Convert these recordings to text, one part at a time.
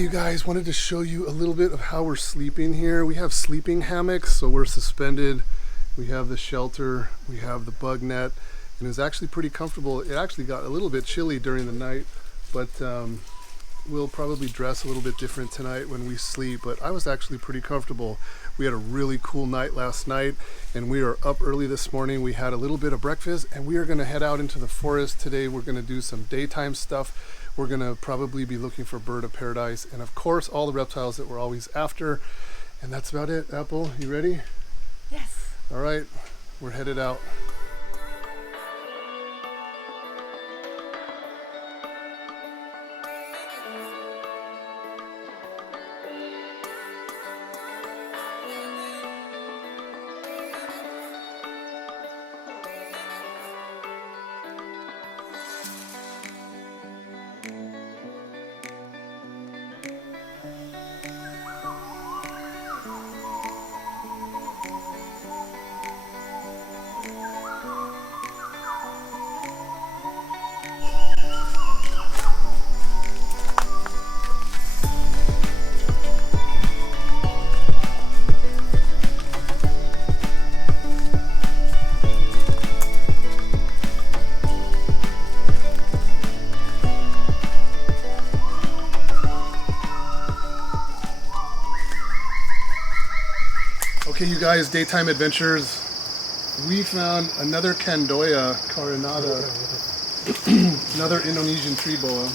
Okay, you guys, wanted to show you a little bit of how we're sleeping here. We have sleeping hammocks, so we're suspended. We have the shelter, we have the bug net, and it was actually pretty comfortable. It actually got a little bit chilly during the night, but we'll probably dress a little bit different tonight when we sleep, but I was actually pretty comfortable. We had a really cool night last night, and we are up early this morning. We had a little bit of breakfast, and we are gonna head out into the forest today. We're gonna do some daytime stuff. We're gonna probably be looking for bird of paradise, and of course, all the reptiles that we're always after. And that's about it. Apple, you ready? Yes. All right, we're headed out. Okay, you guys, daytime adventures. We found another Candoya carinata, another Indonesian tree boa.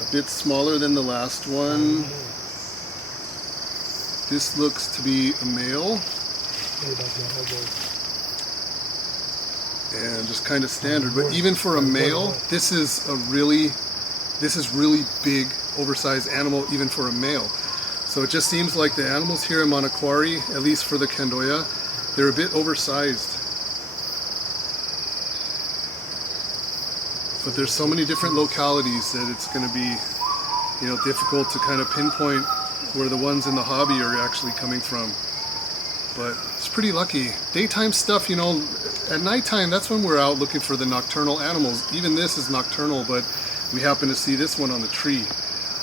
A bit smaller than the last one. This looks to be a male. And just kind of standard, but even for a male, this is really big, oversized animal, even for a male. So it just seems like the animals here in Manokwari, at least for the Candoya, they're a bit oversized. But there's so many different localities that it's going to be, difficult to kind of pinpoint where the ones in the hobby are actually coming from. But it's pretty lucky. Daytime stuff, at nighttime, that's when we're out looking for the nocturnal animals. Even this is nocturnal, but we happen to see this one on the tree.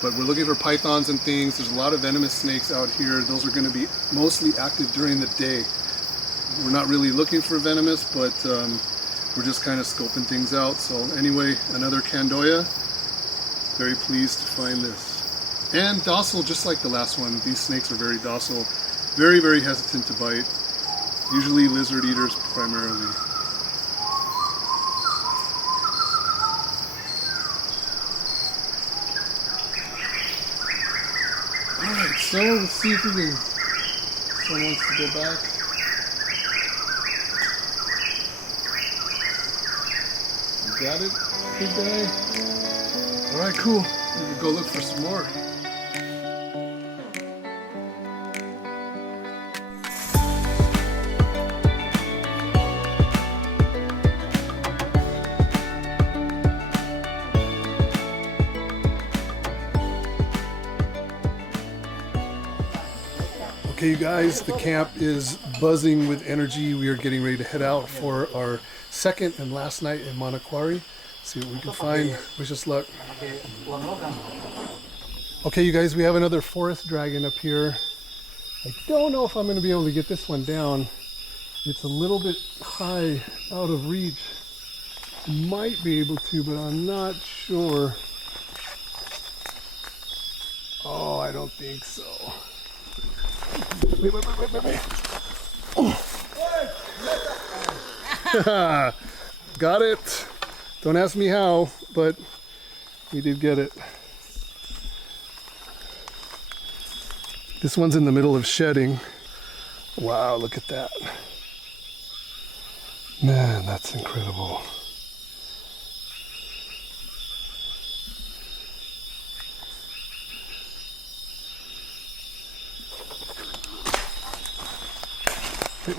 But we're looking for pythons and things. There's a lot of venomous snakes out here. Those are going to be mostly active during the day. We're not really looking for venomous, but we're just kind of scoping things out. So anyway, another Candoya. Very pleased to find this. And docile, just like the last one. These snakes are very docile. Very, very hesitant to bite. Usually lizard eaters primarily. Alright, so let's see if someone wants to go back. You got it, big guy? Alright, cool. We can go look for some more. Okay, you guys, the camp is buzzing with energy. We are getting ready to head out for our second and last night in Manokwari. See what we can find. Wish us luck. Okay, you guys, we have another forest dragon up here. I don't know if I'm going to be able to get this one down. It's a little bit high, out of reach. Might be able to, but I'm not sure. Oh, I don't think so. Wait. Oh. Got it. Don't ask me how, but we did get it. This one's in the middle of shedding. Wow, look at that. Man, that's incredible. Wait.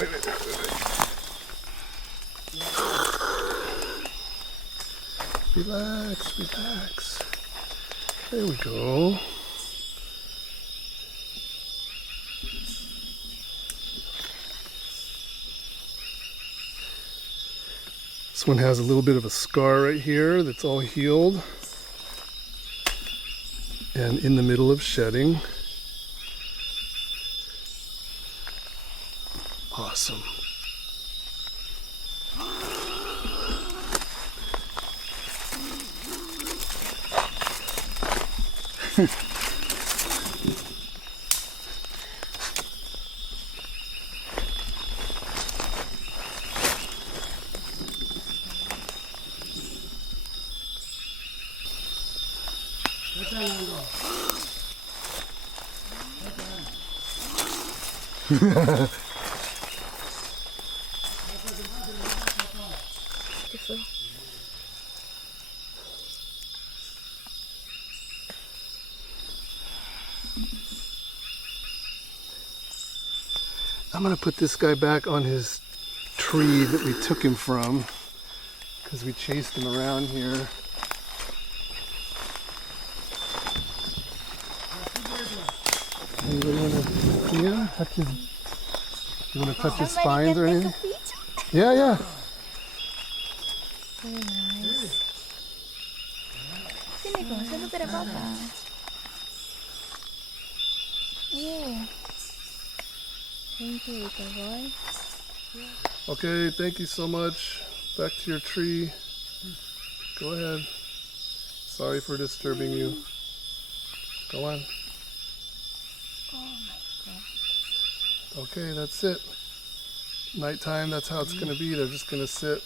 Relax. There we go. This one has a little bit of a scar right here that's all healed and in the middle of shedding. Awesome. Beautiful. I'm gonna put this guy back on his tree that we took him from because we chased him around here. Anybody wanna see him? Touch his, you wanna touch his spines or anything? Yeah, yeah. Very nice. Sini kok, saya lupa apa-apa. Yeah. Thank you, little boy. Okay, thank you so much. Back to your tree. Go ahead. Sorry for disturbing you. Go on. Oh my God. Okay, that's it. Nighttime, that's how it's gonna be. They're just gonna sit.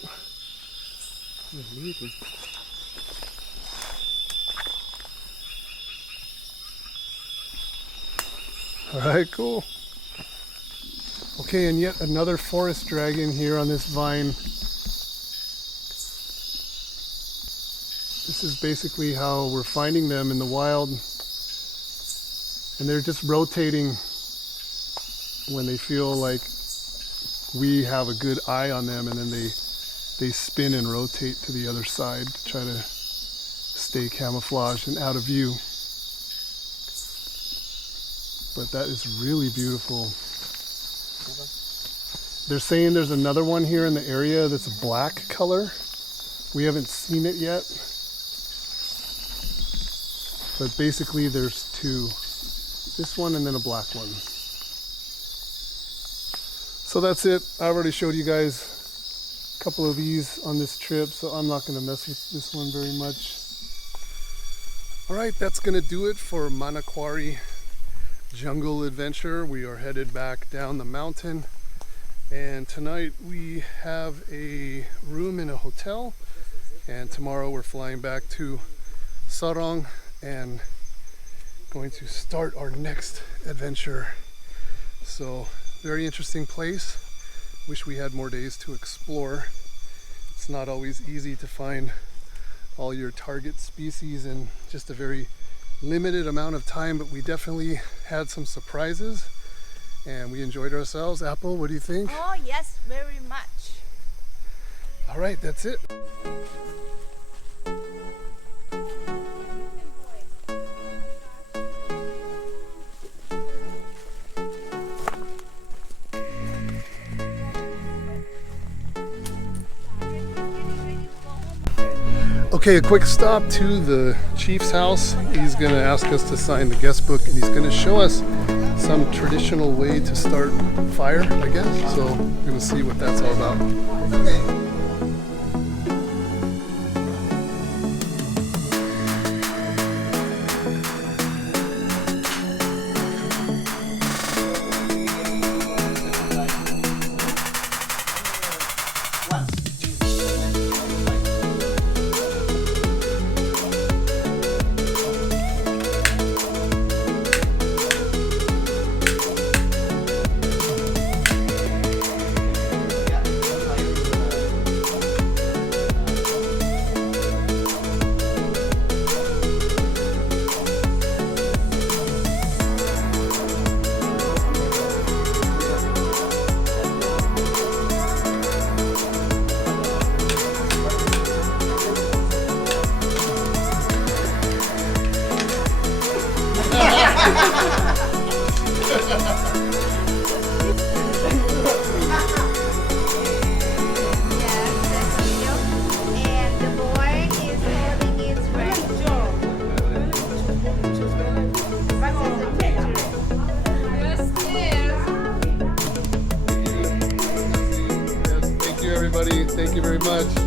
All right, cool. Okay, and yet another forest dragon here on this vine. This is basically how we're finding them in the wild. And they're just rotating when they feel like we have a good eye on them, and then they spin and rotate to the other side to try to stay camouflaged and out of view. But that is really beautiful. They're saying there's another one here in the area that's a black color. We haven't seen it yet. But basically there's two. This one and then a black one. So that's it. I already showed you guys a couple of these on this trip, so I'm not going to mess with this one very much. Alright, that's going to do it for Manokwari Jungle Adventure. We are headed back down the mountain, and tonight we have a room in a hotel, and tomorrow we're flying back to Sarong and going to start our next adventure. So very interesting place. Wish we had more days to explore. It's not always easy to find all your target species in just a very limited amount of time, but we definitely had some surprises and we enjoyed ourselves. Apple, what do you think? Oh yes, very much. All right, that's it. Okay, a quick stop to the chief's house. He's going to ask us to sign the guest book, and he's going to show us some traditional way to start fire, I guess. So we're going to see what that's all about. very much.